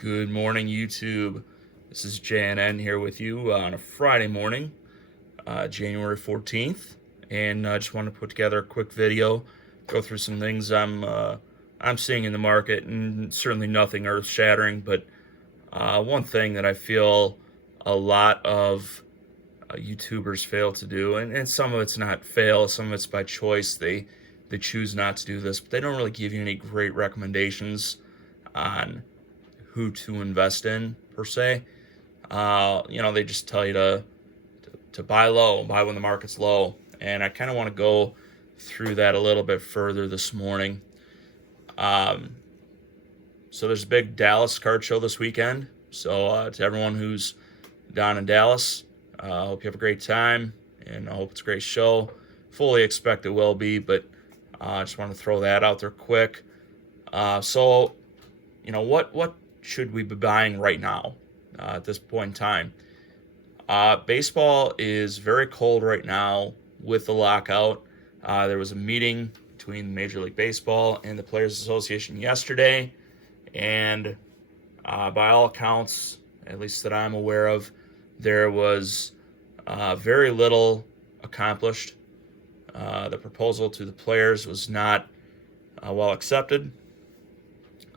Good morning, YouTube. This is JNN here with you on a Friday morning, January 14th, and I just wanted to put together a quick video, go through some things I'm seeing in the market, and certainly nothing earth-shattering, but one thing that I feel a lot of YouTubers fail to do, and some of it's not fail, some of it's by choice. They choose not to do this, but they don't really give you any great recommendations on who to invest in per se. They just tell you to buy low, buy when the market's low, and I kind of want to go through that a little bit further this morning. So there's a big Dallas card show this weekend. So to everyone who's down in Dallas, I hope you have a great time, and I hope it's a great show. Fully expect it will be, but I just want to throw that out there quick. What should we be buying right now at this point in time? Baseball is very cold right now with the lockout. There was a meeting between Major League Baseball and the Players Association yesterday, and by all accounts, at least that I'm aware of, there was very little accomplished. The proposal to the players was not well accepted.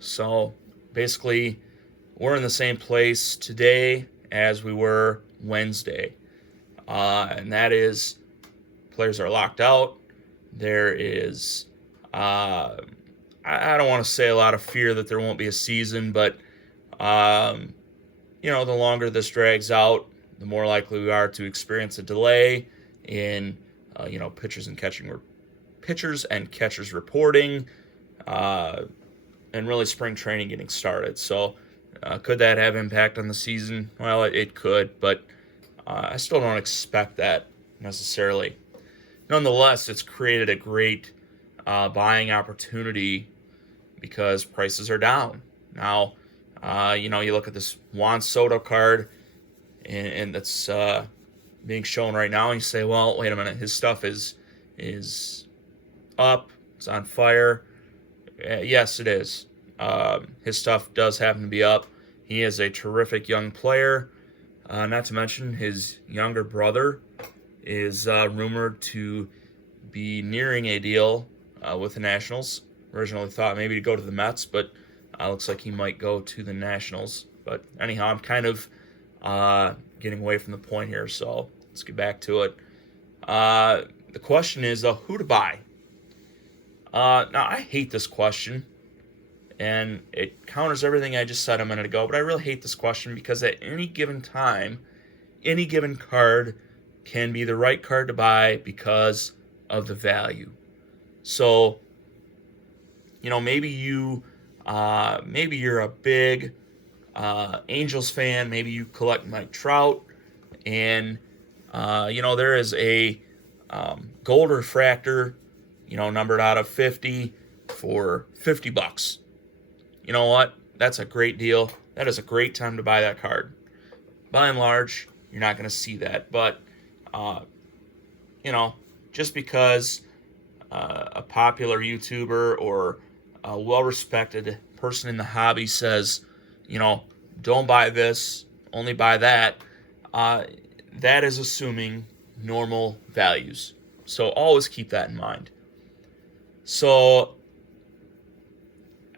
So basically, we're in the same place today as we were Wednesday. And that is, players are locked out. There is, I don't want to say a lot of fear that there won't be a season, but, the longer this drags out, the more likely we are to experience a delay in, pitchers and catchers reporting, and really spring training getting started. So could that have impact on the season? Well, it could, but I still don't expect that necessarily. Nonetheless, it's created a great buying opportunity because prices are down. Now, you look at this Juan Soto card, and that's being shown right now, and you say, well, wait a minute, his stuff is up, it's on fire. Yes, it is. His stuff does happen to be up. He is a terrific young player. Not to mention his younger brother is rumored to be nearing a deal with the Nationals. Originally thought maybe to go to the Mets, but looks like he might go to the Nationals. But anyhow, I'm kind of getting away from the point here, so let's get back to it. The question is, who to buy? Now, I hate this question, and it counters everything I just said a minute ago, but I really hate this question because at any given time, any given card can be the right card to buy because of the value. So, maybe you're a big Angels fan, maybe you collect Mike Trout, and, there is a gold refractor, numbered out of 50 for $50. You know what? That's a great deal. That is a great time to buy that card. By and large, you're not going to see that. But, just because a popular YouTuber or a well-respected person in the hobby says, don't buy this, only buy that, that is assuming normal values. So always keep that in mind. So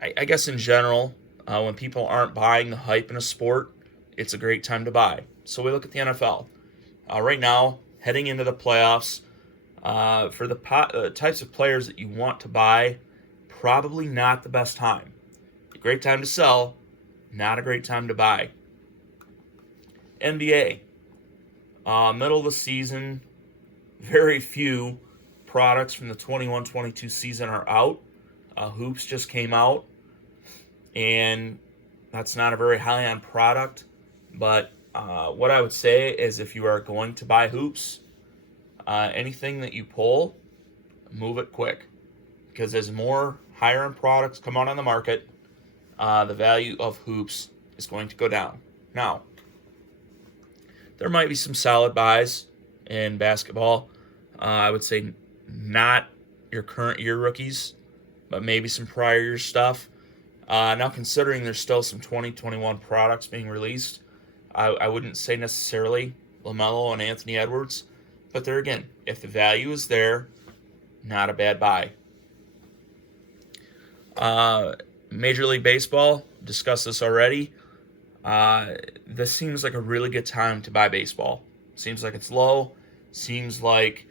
I guess in general, when people aren't buying the hype in a sport, it's a great time to buy. So we look at the NFL. Right now, heading into the playoffs, for the types of players that you want to buy, probably not the best time. A great time to sell, not a great time to buy. NBA, middle of the season, very few products from the 21-22 season are out. Hoops just came out, and that's not a very high-end product. But what I would say is if you are going to buy hoops, anything that you pull, move it quick. Because as more higher-end products come out on the market, the value of hoops is going to go down. Now, there might be some solid buys in basketball. I would say not your current year rookies, but maybe some prior year stuff. Now, considering there's still some 2021 products being released, I wouldn't say necessarily LaMelo and Anthony Edwards, but there again, if the value is there, not a bad buy. Major League Baseball, discussed this already. This seems like a really good time to buy baseball. Seems like it's low. Seems like,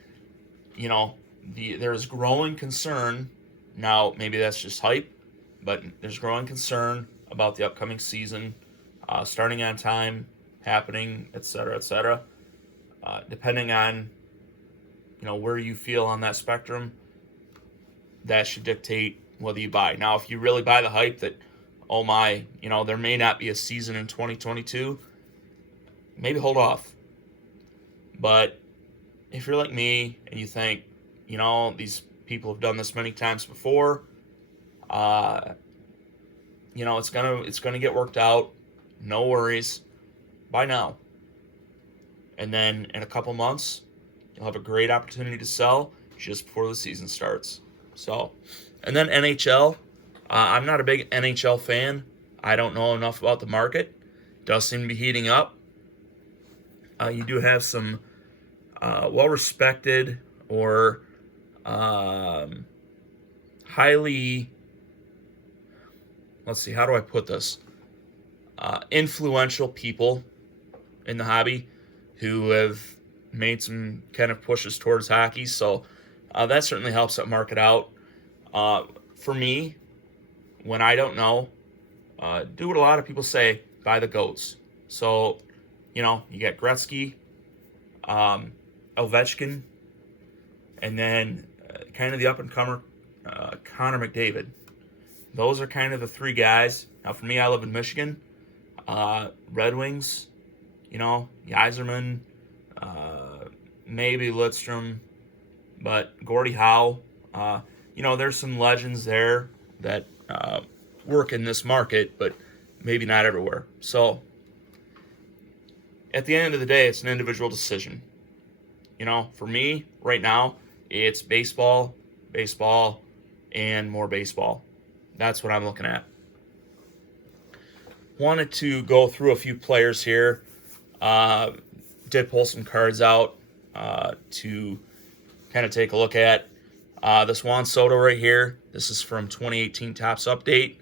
there's growing concern. Now, maybe that's just hype, but there's growing concern about the upcoming season, starting on time, happening, etc., etc. Depending on, where you feel on that spectrum, that should dictate whether you buy. Now, if you really buy the hype that, oh my, there may not be a season in 2022, maybe hold off. But if you're like me and you think, these people have done this many times before, it's gonna get worked out. No worries. Buy now. And then in a couple months, you'll have a great opportunity to sell just before the season starts. So, and then NHL. I'm not a big NHL fan. I don't know enough about the market. It does seem to be heating up. You do have some well-respected or highly, let's see, how do I put this? Influential people in the hobby who have made some kind of pushes towards hockey. So that certainly helps that market out. For me, when I don't know, do what a lot of people say, buy the GOATs. So, you got Gretzky, Ovechkin, and then kind of the up-and-comer Connor McDavid. Those are kind of the three guys. Now, for me, I live in Michigan. Red Wings, Yzerman, maybe Lidstrom, but Gordie Howe. There's some legends there that work in this market, but maybe not everywhere. So, at the end of the day, it's an individual decision. For me, right now, it's baseball, and more baseball. That's what I'm looking at. Wanted to go through a few players here. Did pull some cards out to kind of take a look at. This Juan Soto right here. This is from 2018 Topps Update.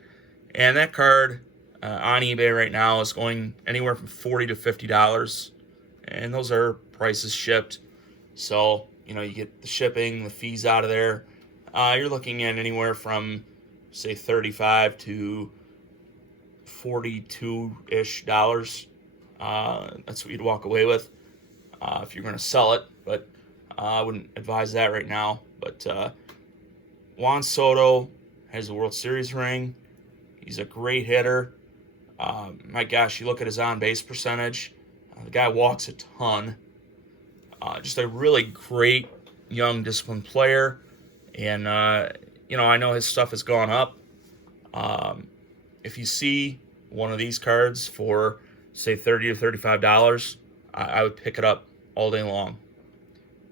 And that card on eBay right now is going anywhere from $40 to $50. And those are prices shipped. So, you get the shipping, the fees out of there. You're looking at anywhere from, say, $35 to $42-ish dollars. That's what you'd walk away with if you're going to sell it. But I wouldn't advise that right now. But Juan Soto has a World Series ring. He's a great hitter. My gosh, you look at his on-base percentage. The guy walks a ton. Just a really great, young, disciplined player. And, I know his stuff has gone up. If you see one of these cards for, say, $30 to $35, I would pick it up all day long.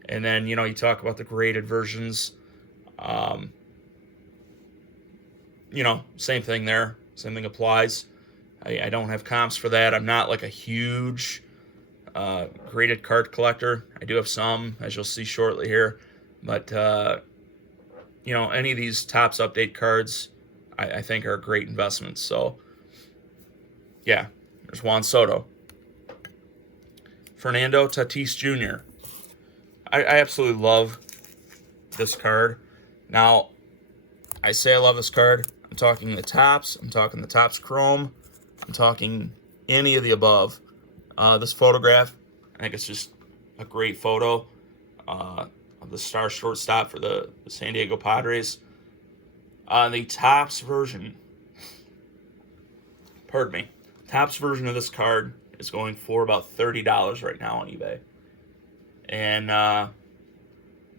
And then, you talk about the graded versions. Same thing there. Same thing applies. I don't have comps for that. I'm not like a huge graded card collector. I do have some, as you'll see shortly here. But, any of these Topps Update cards, I think are great investments. So, yeah, there's Juan Soto. Fernando Tatis Jr. I absolutely love this card. Now, I say I love this card. I'm talking the Topps. I'm talking the Topps Chrome. I'm talking any of the above. This photograph, I think it's just a great photo of the star shortstop for the San Diego Padres. The Topps version, Topps version of this card is going for about $30 right now on eBay. And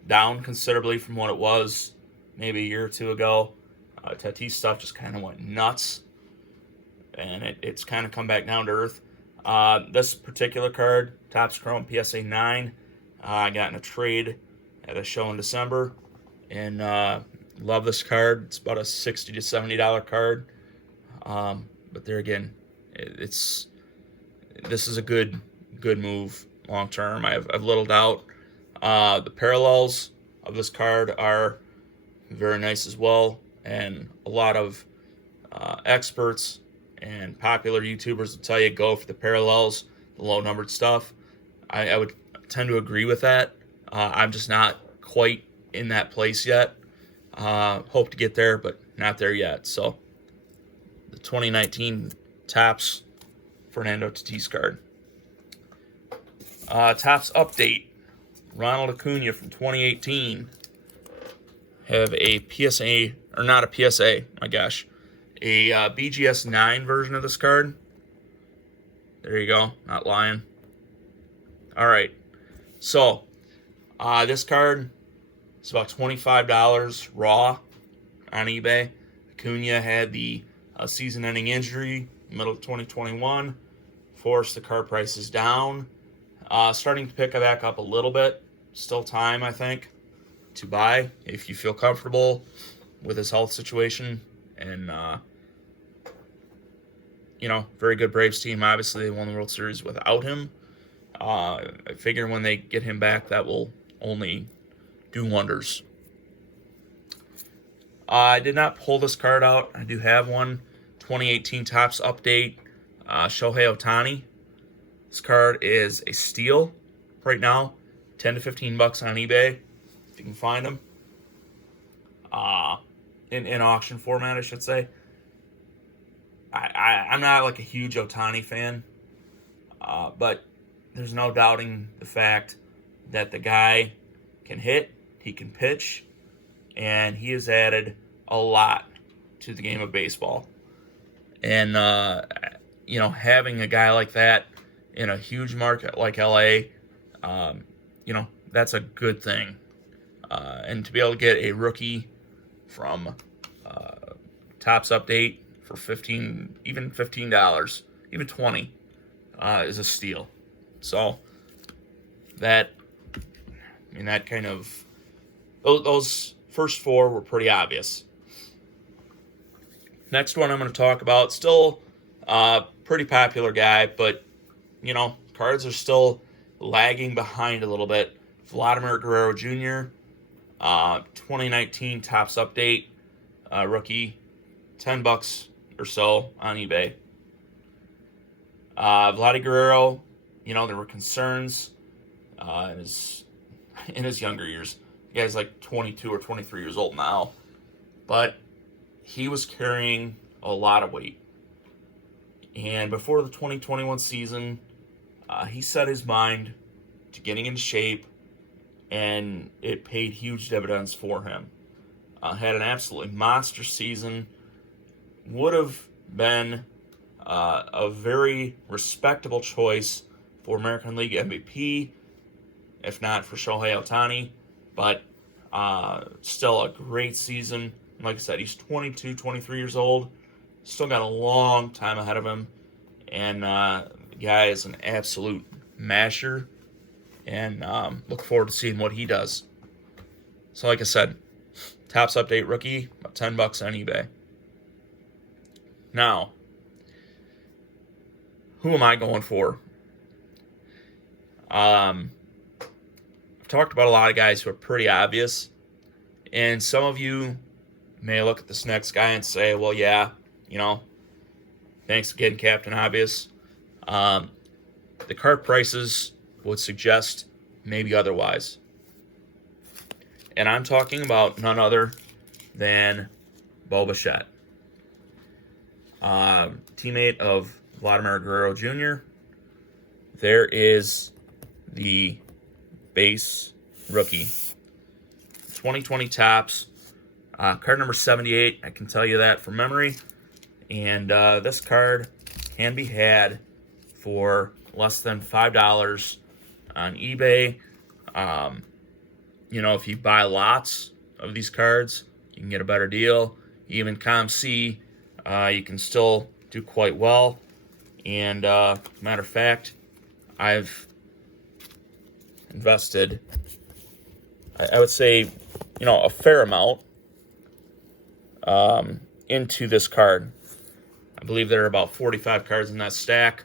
down considerably from what it was maybe a year or two ago. Tatis stuff just kind of went nuts. And it's kind of come back down to earth. This particular card, Topps Chrome PSA 9, I got in a trade at a show in December. And love this card. It's about a $60 to $70 card. But there again, this is a good move long term. I have little doubt. The parallels of this card are very nice as well, and a lot of experts and popular YouTubers will tell you go for the parallels, the low numbered stuff. I would tend to agree with that. I'm just not quite in that place yet. Hope to get there, but not there yet. So the 2019 Topps Fernando Tatis card. Topps update. Ronald Acuna from 2018. Have a PSA, or not a PSA, my gosh. A BGS 9 version of this card. There you go, not lying. Alright, so this card is about $25 raw on eBay. Acuna had the season-ending injury middle of 2021, forced the card prices down. Starting to pick it back up a little bit. Still time, I think, to buy if you feel comfortable with his health situation. And, very good Braves team. Obviously, they won the World Series without him. I figure when they get him back, that will only do wonders. I did not pull this card out. I do have one. 2018 Topps update. Shohei Ohtani. This card is a steal right now. $10 to $15 on eBay if you can find them. In auction format, I should say. I'm not like a huge Ohtani fan, but there's no doubting the fact that the guy can hit, he can pitch, and he has added a lot to the game of baseball. And, having a guy like that in a huge market like LA, that's a good thing. And to be able to get a rookie from Topps Update for $15, even $20, is a steal. So that kind of, those first four were pretty obvious. Next one I'm going to talk about, still pretty popular guy, but, cards are still lagging behind a little bit. Vladimir Guerrero Jr., 2019 Topps Update, rookie, $10 or so on eBay. Vladdy Guerrero, there were concerns in his younger years. The guy's like 22 or 23 years old now, but he was carrying a lot of weight. And before the 2021 season, he set his mind to getting into shape, and it paid huge dividends for him. Had an absolutely monster season. Would have been a very respectable choice for American League MVP, if not for Shohei Ohtani. But still a great season. Like I said, he's 22, 23 years old. Still got a long time ahead of him. And the guy is an absolute masher. And look forward to seeing what he does. So like I said, Topps Update rookie, about $10 on eBay. Now, who am I going for? I've talked about a lot of guys who are pretty obvious. And some of you may look at this next guy and say, well, yeah, thanks again, Captain Obvious. The card prices would suggest maybe otherwise. And I'm talking about none other than Bobashet. Teammate of Vladimir Guerrero Jr. There is the base rookie. 2020 Topps. Card number 78. I can tell you that from memory. And this card can be had for less than $5 on eBay. If you buy lots of these cards, you can get a better deal. Even ComC, you can still do quite well. And matter of fact, I've invested, I would say, a fair amount into this card. I believe there are about 45 cards in that stack,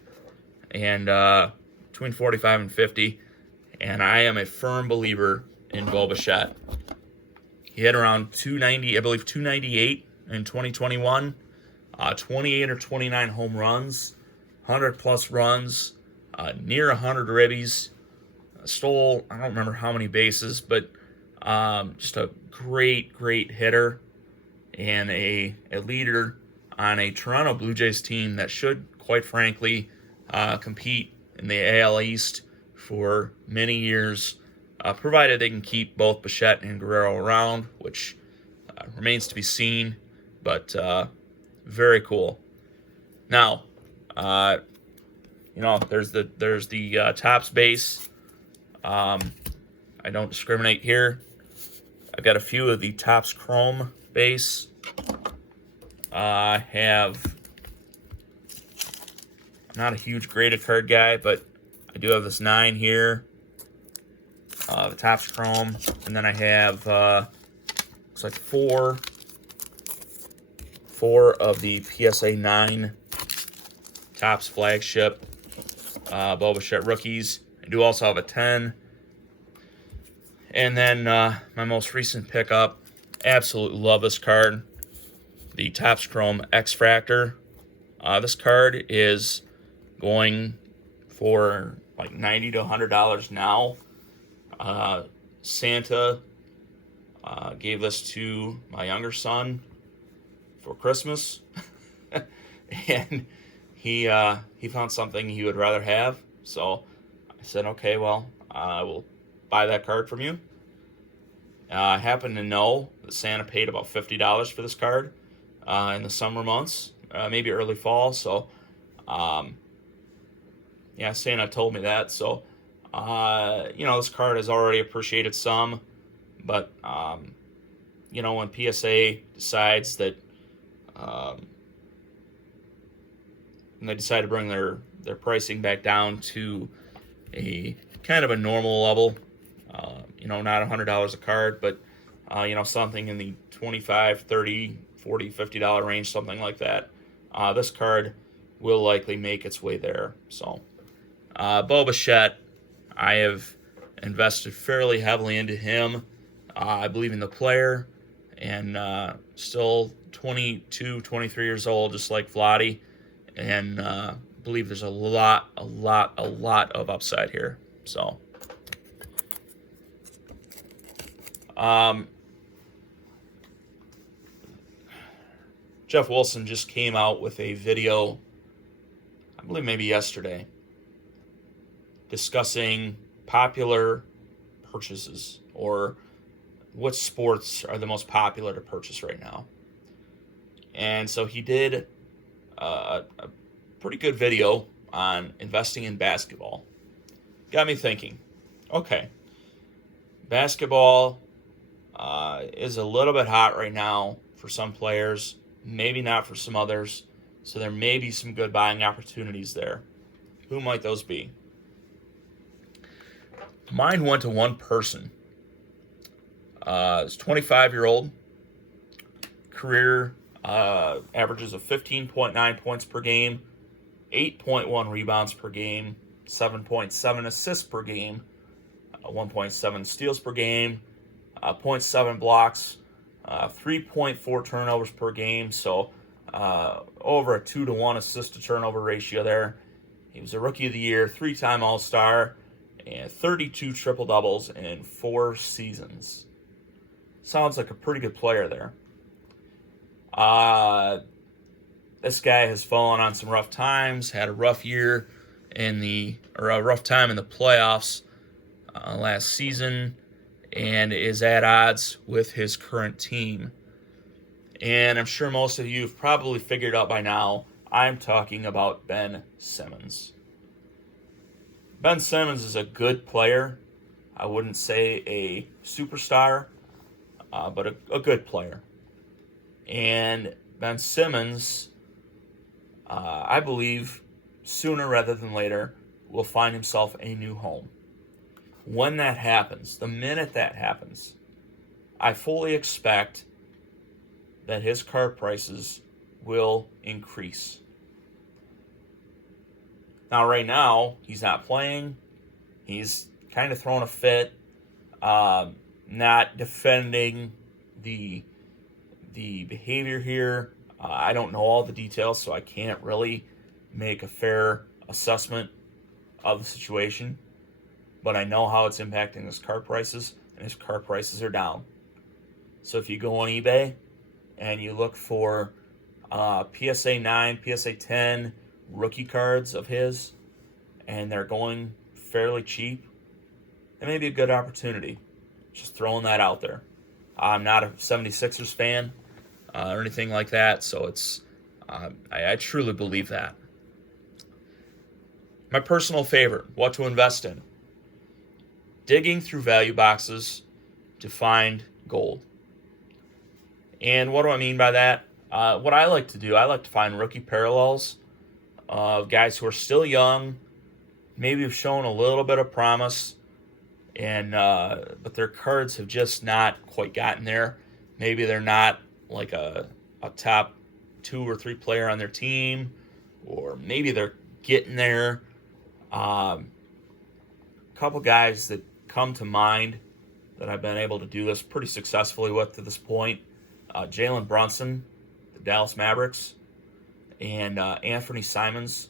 and between 45 and 50. And I am a firm believer in Bobashet. He had around 290, I believe 298 in 2021, 28 or 29 home runs, 100 plus runs, near 100 ribbies. Stole, I don't remember how many bases, but just a great hitter and a leader on a Toronto Blue Jays team that should, quite frankly, compete in the AL East for many years, provided they can keep both Bichette and Guerrero around, which remains to be seen, but very cool. Now, there's the Topps base. I don't discriminate here. I've got a few of the Topps Chrome base. I have, I'm not a huge graded card guy, but I do have this 9 here, the Topps Chrome, and then I have, looks like four of the PSA 9 Topps flagship Bobashet rookies. I do also have a 10. And then my most recent pickup, absolutely love this card, the Topps Chrome X Factor. This card is going for like $90 to $100 now. Santa gave this to my younger son for Christmas, and he found something he would rather have. So I said, okay, well, I will buy that card from you. I happen to know that Santa paid about $50 for this card in the summer months, maybe early fall. So, yeah, Santa told me that. So, this card has already appreciated some, but, when PSA decides that, and they decide to bring their pricing back down to a kind of a normal level, not $100 a card, but, something in the $25, $30, $40, $50 range, something like that. This card will likely make its way there. So, Bobashet, I have invested fairly heavily into him. I believe in the player, and still 22, 23 years old, just like Vladdy, and believe there's a lot of upside here. So, Jeff Wilson just came out with a video, I believe maybe yesterday, discussing popular purchases, or what sports are the most popular to purchase right now. And so he did a pretty good video on investing in basketball. Got me thinking, okay, basketball is a little bit hot right now for some players, maybe not for some others, so there may be some good buying opportunities there. Who might those be? Mine went to one person. It's 25-year-old, career averages of 15.9 points per game, 8.1 rebounds per game, 7.7 assists per game, 1.7 steals per game, 0.7 blocks, 3.4 turnovers per game, so over a 2-to-1 assist-to-turnover ratio there. He was a Rookie of the Year, 3-time All-Star, and 32 triple-doubles in 4 seasons. Sounds like a pretty good player there. This guy has fallen on some rough times, had a rough year a rough time in the playoffs last season, and is at odds with his current team. And I'm sure most of you have probably figured out by now, I'm talking about Ben Simmons. Ben Simmons is a good player. I wouldn't say a superstar, but a good player. And Ben Simmons, I believe, sooner rather than later, will find himself a new home. When that happens, the minute that happens, I fully expect that his card prices will increase. Now, right now, he's not playing. He's kind of throwing a fit, not defending the behavior here. I don't know all the details, so I can't really make a fair assessment of the situation. But I know how it's impacting his car prices, and his car prices are down. So if you go on eBay and you look for PSA 9, PSA 10 rookie cards of his, and they're going fairly cheap, it may be a good opportunity. Just throwing that out there. I'm not a 76ers fan or anything like that, so it's I truly believe that. My personal favorite, what to invest in. Digging through value boxes to find gold. And what do I mean by that? What I like to do, I like to find rookie parallels of guys who are still young, maybe have shown a little bit of promise, and but their cards have just not quite gotten there. Maybe they're not like a top 2 or 3 player on their team, or maybe they're getting there. A couple guys that come to mind that I've been able to do this pretty successfully with to this point. Jalen Brunson, the Dallas Mavericks, and Anthony Simons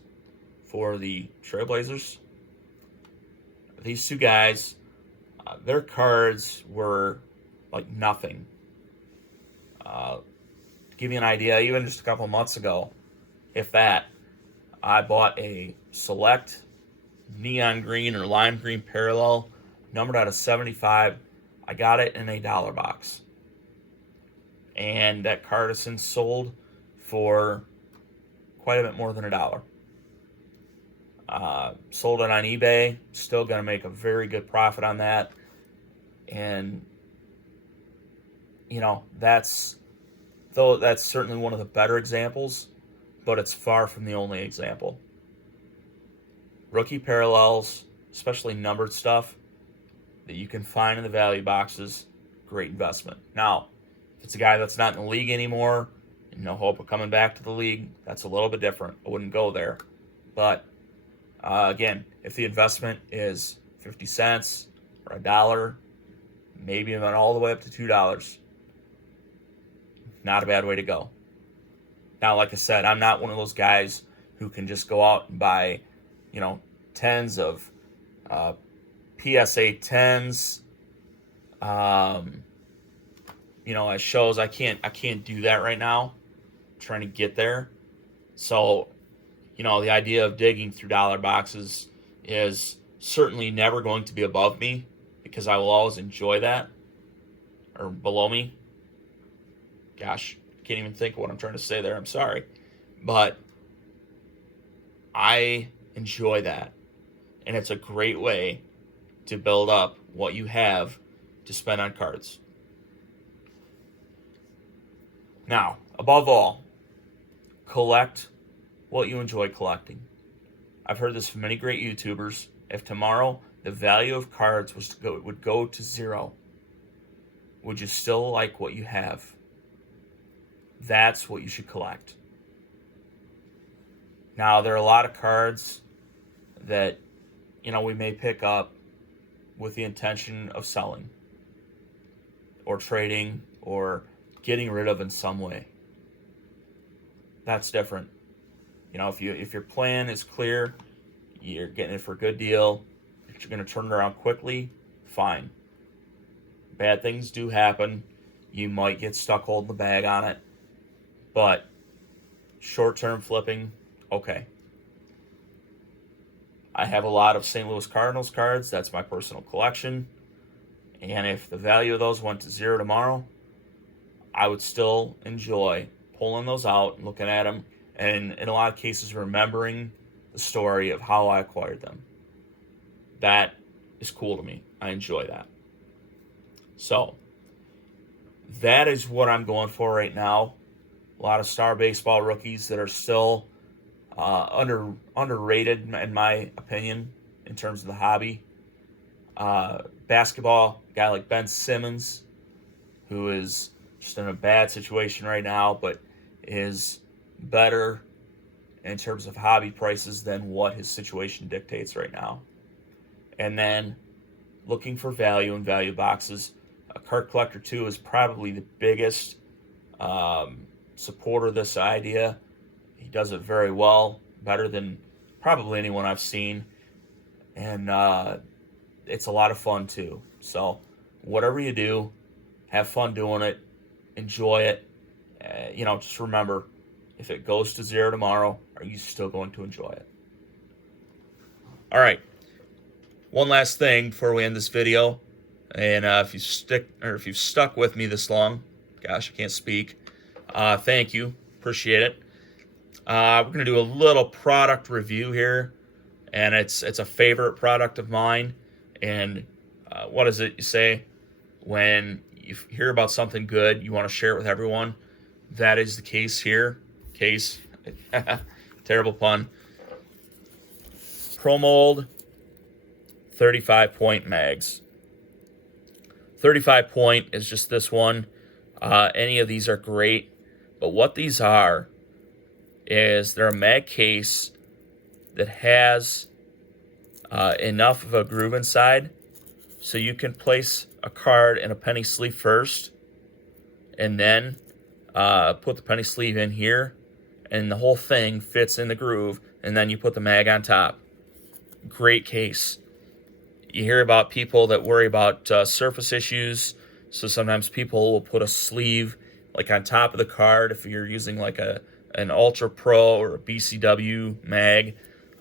for the Trailblazers. These two guys, their cards were like nothing. To give you an idea, even just a couple months ago, if that, I bought a select neon green or lime green parallel, numbered out of 75. I got it in a dollar box. And that card has since sold for quite a bit more than $1. Sold it on eBay. Still going to make a very good profit on that. And, that's certainly one of the better examples, but it's far from the only example. Rookie parallels, especially numbered stuff that you can find in the value boxes, great investment. Now, if it's a guy that's not in the league anymore, and no hope of coming back to the league, that's a little bit different. I wouldn't go there. But, again, if the investment is 50 cents or $1, maybe even all the way up to $2, not a bad way to go. Now, like I said, I'm not one of those guys who can just go out and buy, tens of PSA 10s. At shows, I can't do that right now. I'm trying to get there. So, the idea of digging through dollar boxes is certainly never going to be above me, because I will always enjoy that. Or below me. Gosh, can't even think of what I'm trying to say there. I'm sorry. But I enjoy that. And it's a great way to build up what you have to spend on cards. Now, above all, collect what you enjoy collecting. I've heard this from many great YouTubers. If tomorrow the value of cards would go to zero, would you still like what you have? That's what you should collect. Now, there are a lot of cards that, we may pick up with the intention of selling or trading or getting rid of in some way. That's different. If your plan is clear, you're getting it for a good deal, if you're going to turn it around quickly, fine. Bad things do happen. You might get stuck holding the bag on it. But short-term flipping, okay. I have a lot of St. Louis Cardinals cards. That's my personal collection. And if the value of those went to zero tomorrow, I would still enjoy pulling those out and looking at them, and in a lot of cases remembering the story of how I acquired them. That is cool to me. I enjoy that. So, that is what I'm going for right now. A lot of star baseball rookies that are still underrated, in my opinion, in terms of the hobby. Basketball, a guy like Ben Simmons, who is just in a bad situation right now, but is better in terms of hobby prices than what his situation dictates right now. And then looking for value in value boxes. A Card Collector 2 is probably the biggest supporter of this idea. He does it very well, better than probably anyone I've seen. And it's a lot of fun too. So whatever you do, have fun doing it, enjoy it. Just remember, if it goes to zero tomorrow, are you still going to enjoy it? All right. One last thing before we end this video, and if you've stuck with me this long, gosh, I can't speak. Thank you, appreciate it. We're gonna do a little product review here, and it's a favorite product of mine. And what is it you say when you hear about something good, you want to share it with everyone? That is the case here. Terrible pun. ProMold 35-point mags. 35-point is just this one. Any of these are great, but what these are is they're a mag case that has enough of a groove inside so you can place a card in a penny sleeve first and then put the penny sleeve in here, and the whole thing fits in the groove, and then you put the mag on top. Great case. You hear about people that worry about surface issues, so sometimes people will put a sleeve like on top of the card if you're using like an Ultra Pro or a BCW mag,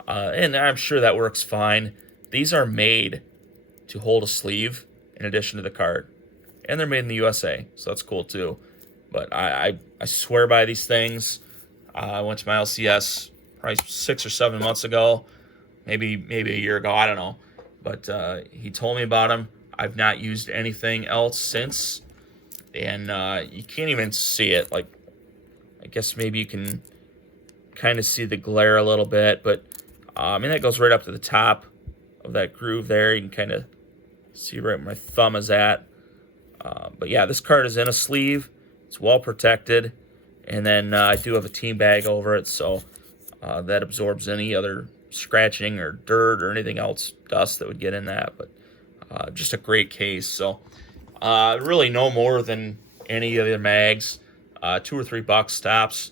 and I'm sure that works fine. These are made to hold a sleeve in addition to the card, and they're made in the USA, so that's cool too. But I swear by these things. I went to my LCS probably 6 or 7 months ago, maybe a year ago, I don't know. But he told me about them. I've not used anything else since, and you can't even see it. Like, I guess maybe you can kind of see the glare a little bit, but that goes right up to the top of that groove there. You can kind of see right where my thumb is at. But yeah, this card is in a sleeve. It's well protected, and then I do have a team bag over it, so that absorbs any other scratching or dirt or anything else, dust that would get in that. But just a great case. So really no more than any of the mags, $2 or $3 tops,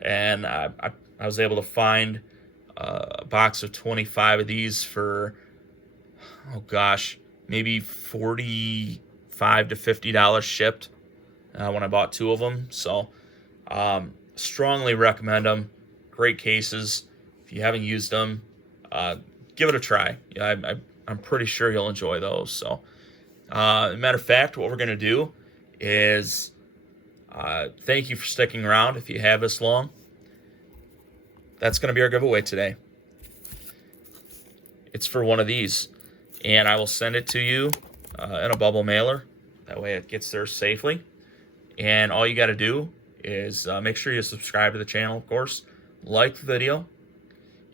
and I was able to find a box of 25 of these for, oh gosh, maybe $45 to $50 shipped when I bought 2 of them. So strongly recommend them. Great cases. If you haven't used them, give it a try. Yeah, I'm pretty sure you'll enjoy those. So, matter of fact, what we're going to do is thank you for sticking around if you have this long. That's going to be our giveaway today. It's for one of these, and I will send it to you in a bubble mailer. That way it gets there safely. And all you got to do is make sure you subscribe to the channel, of course, like the video,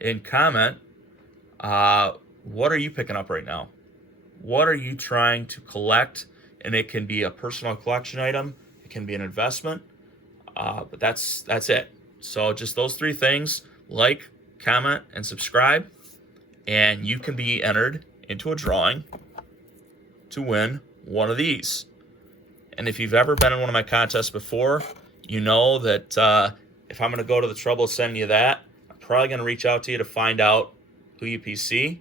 and comment, what are you picking up right now? What are you trying to collect? And it can be a personal collection item. It can be an investment. But that's it. So just those 3 things: like, comment, and subscribe. And you can be entered into a drawing to win one of these. And if you've ever been in one of my contests before, you know that if I'm going to go to the trouble of sending you that, I'm probably going to reach out to you to find out who you PC.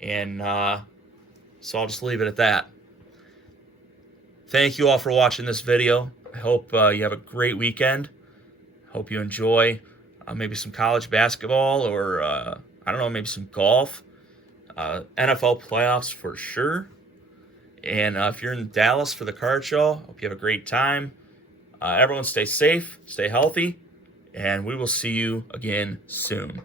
And so I'll just leave it at that. Thank you all for watching this video. I hope you have a great weekend. Hope you enjoy maybe some college basketball, or I don't know, maybe some golf. NFL playoffs for sure. And if you're in Dallas for the card show, hope you have a great time. Everyone stay safe, stay healthy, and we will see you again soon.